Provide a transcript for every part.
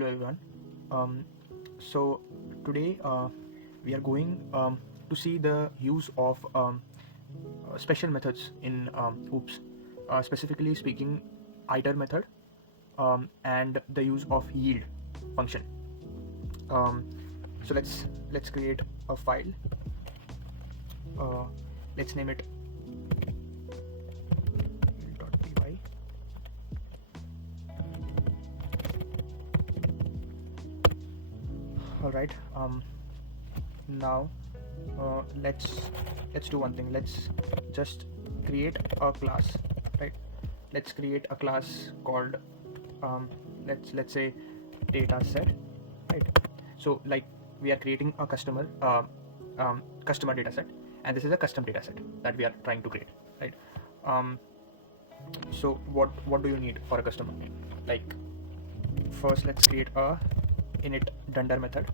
Hello everyone. So today we are going to see the use of special methods in OOPS, specifically speaking iter method and the use of yield function. So let's create a file. Let's name it yield.py. All right. Now let's do one thing. Let's just create a class, right? Let's create a class called let's say dataset, right? So like we are creating a customer dataset, and this is a custom dataset that we are trying to create, right? So what do you need for a customer? Like first let's create a init dunder method.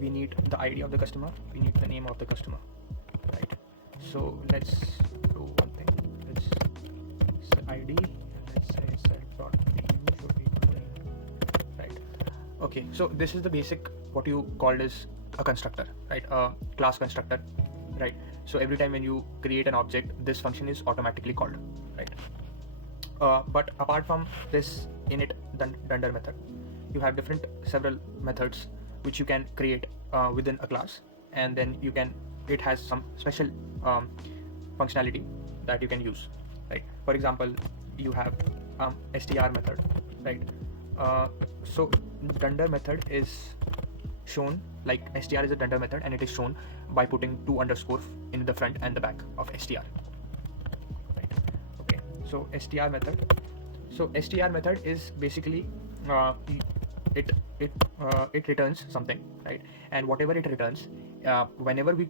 We need the ID of the customer, we need the name of the customer, right? So let's do one thing. Let's say ID, let's say self.name should be equal to name, right? Okay, so this is the basic what you called as a constructor, right? A class constructor, right? So every time when you create an object, this function is automatically called, right? But apart from this init dunder method, you have several methods which you can create within a class, and then it has some special functionality that you can use, right? For example, you have str method, right? So dunder method is shown, like str is a dunder method, and it is shown by putting 2 underscore in the front and the back of str, right? Okay, so str method is basically it returns something, right? And whatever it returns, whenever we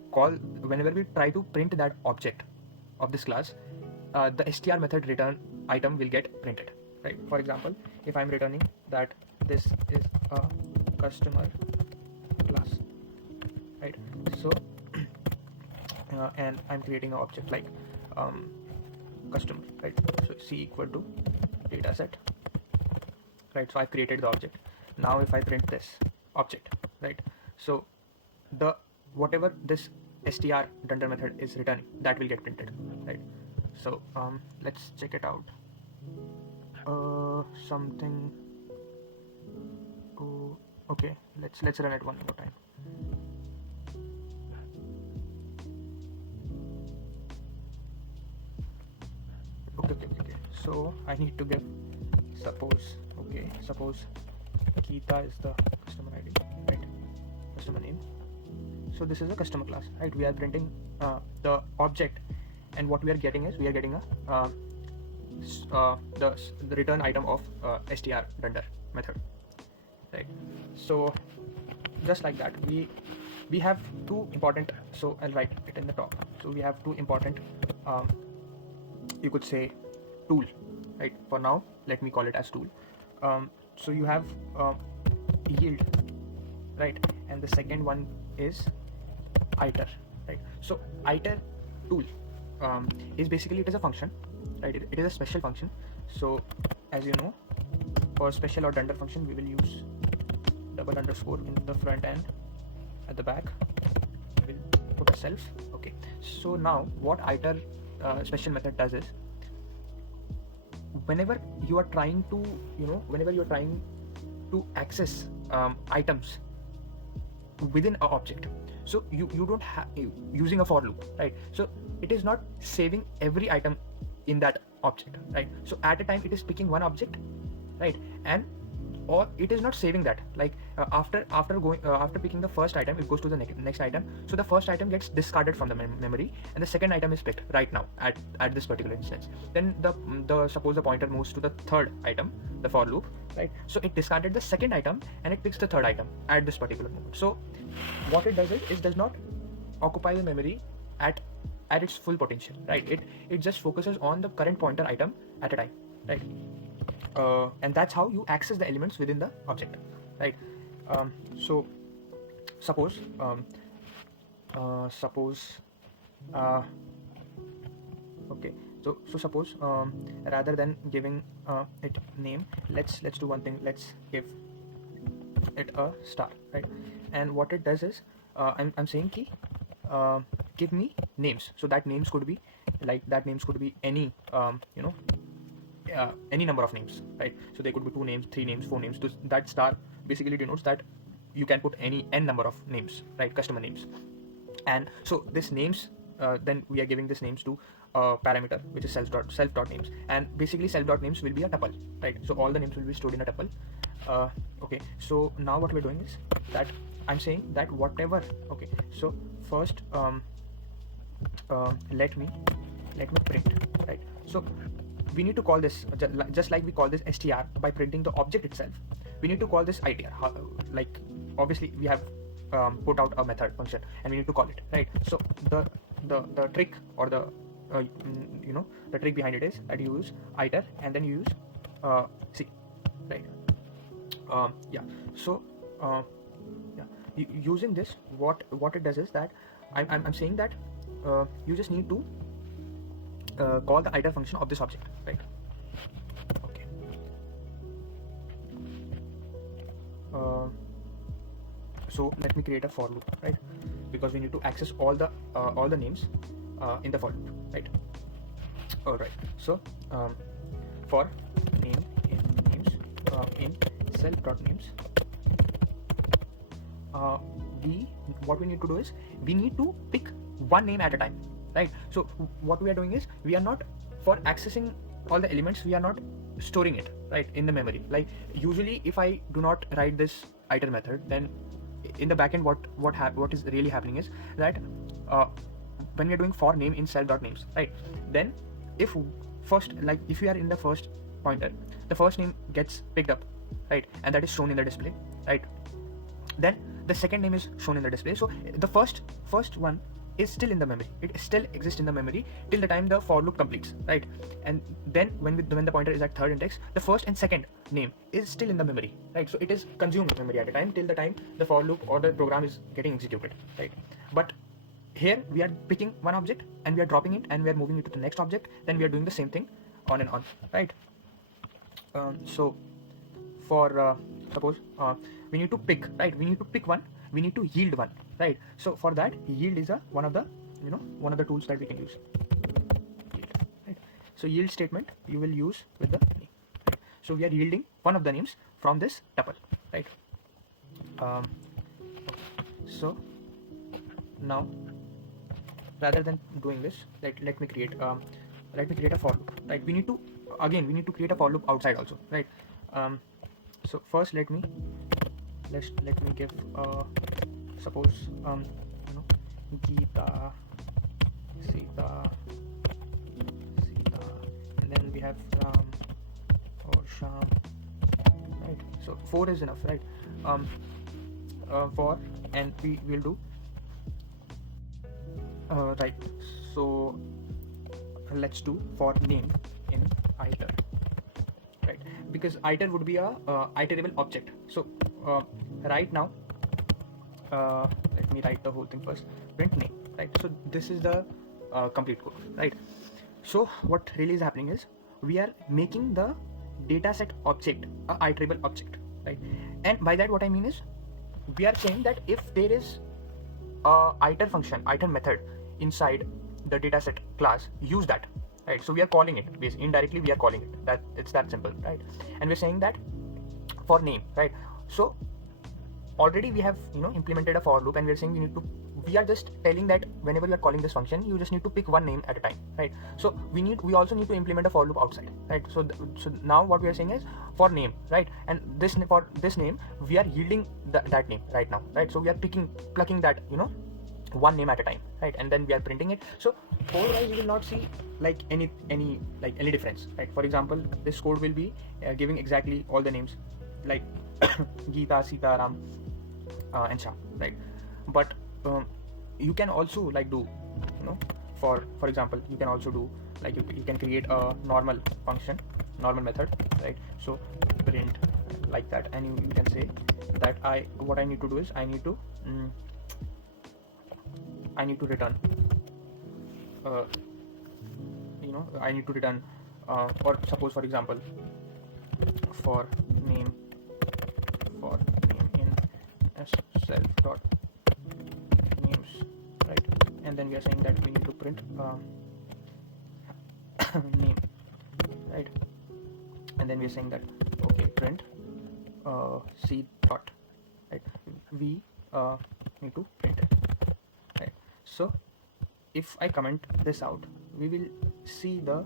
try to print that object of this class, the str method return item will get printed, right? For example, if I'm returning that this is a customer class, right? So and I'm creating an object like customer, right? So c equal to dataset, right? So I've created the object. Now if I print this object, right? So the whatever this str dunder method is returning, that will get printed, right? So let's check it out. Something. Oh, okay. Let's run it one more time. Okay. So I need to give suppose Geeta is the customer ID, right? Customer name. So this is a customer class, right? We are printing the object, and what we are getting is a the return item of str dunder method, right? So just like that, we have two important. So I'll write it in the top. So we have two important you could say tool, right? For now, let me call it as tool. So you have yield, right? And the second one is iter, right? So iter tool is basically, it is a function, right? It is a special function. So as you know, for special or dunder function, we will use double underscore in the front and at the back we'll put a self. Okay, so now what iter special method does is, whenever you are trying to access items within an object, so you don't have using a for loop, right? So it is not saving every item in that object, right? So at a time it is picking one object, right? And or it is not saving that, like after picking the first item, it goes to the next item. So the first item gets discarded from the memory, and the second item is picked right now at this particular instance. Then the suppose the pointer moves to the third item, the for loop, right? So it discarded the second item and it picks the third item at this particular moment. So what it does is it does not occupy the memory at its full potential, right? It just focuses on the current pointer item at a time, right? And that's how you access the elements within the object, right? So suppose okay, so suppose rather than giving it name. Let's do one thing. Let's give it a star, right? And what it does is I'm saying key give me names. So that names could be any any number of names, right? So there could be 2 names, 3 names, 4 names. So that star basically denotes that you can put any n number of names, right? Customer names. And so this names, then we are giving this names to a parameter which is self dot names, and basically self dot names will be a tuple, right? So all the names will be stored in a tuple. Okay, so now what we're doing is that I'm saying that whatever, okay, so first let me print, right? So we need to call this just like we call this str by printing the object itself. We need to call this iter. Like obviously we have put out a method function and we need to call it, right? So the trick or the the trick behind it is that you use iter and then you use c, right? Yeah, so yeah, using this, what it does is that I'm saying that you just need to call the iter function of this object, right? Okay. So let me create a for loop, right? Because we need to access all the names in the for loop, right? All right. So for name in names in self dot names, what we need to do is we need to pick one name at a time, right? So what we are doing is we are not, for accessing all the elements, we are not storing it, right, in the memory. Like usually if I do not write this iter method, then in the backend what is really happening is that when we are doing for name in self dot names, right, then if first, like if you are in the first pointer, the first name gets picked up, right, and that is shown in the display, right? Then the second name is shown in the display. So the first one is still in the memory. It still exists in the memory till the time the for loop completes, right? And then when the pointer is at third index, the first and second name is still in the memory, right? So it is consumed memory at a time till the time the for loop or the program is getting executed, right? But here we are picking one object and we are dropping it and we are moving it to the next object. Then we are doing the same thing on and on, right? So for suppose we need to pick, right? We need to pick one. We need to yield one, right? So for that, yield is one of the tools that we can use. Yield, right? So yield statement you will use with the name, right? So we are yielding one of the names from this tuple, right? So now rather than doing this, let me create a for loop, right? We need to create a for loop outside also, right? So first let me give suppose Geeta, Sita, and then we have Ram or Sham, right? So 4 is enough, right? For, and we will do right. So let's do for name in iter, right? Because iter would be a iterable object. So right now let me write the whole thing first. Print name, right? So this is the complete code, right? So what really is happening is we are making the dataset object a iterable object, right? And by that what I mean is we are saying that if there is a iter function, iter method inside the dataset class, use that, right? So we are calling it, indirectly we are calling it, that it's that simple, right? And we're saying that for name, right? So already we have implemented a for loop, and we're saying we are just telling that whenever you are calling this function, you just need to pick one name at a time, right? So we also need to implement a for loop outside, right? So now what we are saying is for name, right? And for this name we are yielding that name right now, right? So we are plucking that one name at a time, right? And then we are printing it. So code wise you will not see like any difference, right? For example, this code will be giving exactly all the names like Geeta, Sita, Ram, and Sham, right? But you can also do for example, you can also do you can create a normal function, normal method, right? So print like that, and you can say that what I need to do is I need to return I need to return or suppose for example for name in self dot names, right? And then we are saying that we need to print name, right? And then we are saying that okay, print c dot, right? We need to print it, right? So if I comment this out, we will see the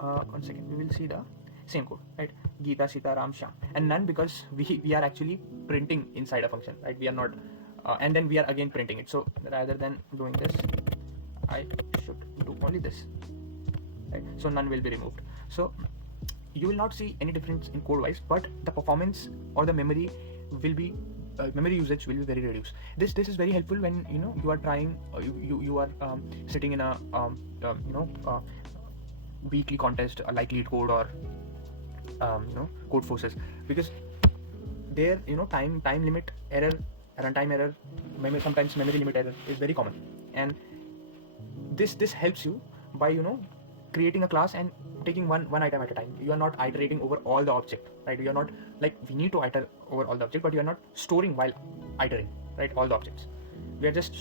one second, we will see the same code, right? Geeta, Sita, Ram, Sham, and none, because we are actually printing inside a function, right? We are not and then we are again printing it. So rather than doing this, I should do only this, right? So none will be removed. So you will not see any difference in code wise, but the performance or the memory will be memory usage will be very reduced. This is very helpful when you are trying you are sitting in a weekly contest like lead code or code forces, because there time limit error, runtime error, sometimes memory limit error is very common, and this helps you by creating a class and taking one item at a time. You are not iterating over all the object, right? You are not like we need to iterate over all the object, but you are not storing while iterating, right? All the objects. We are just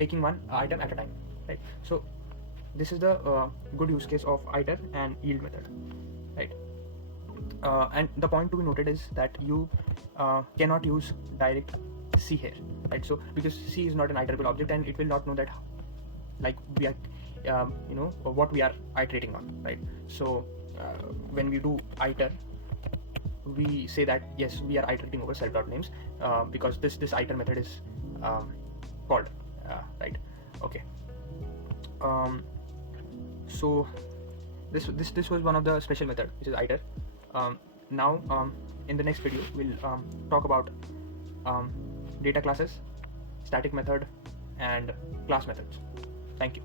taking one item at a time, right? So this is the good use case of iter and yield method, right? And the point to be noted is that you cannot use direct C here, right? So because C is not an iterable object and it will not know that like we are what we are iterating on, right? So when we do iter, we say that yes, we are iterating over self.names because this iter method is called, right? Okay. So this was one of the special method, which is iter. Now in the next video we'll talk about data classes, static method, and class methods. Thank you.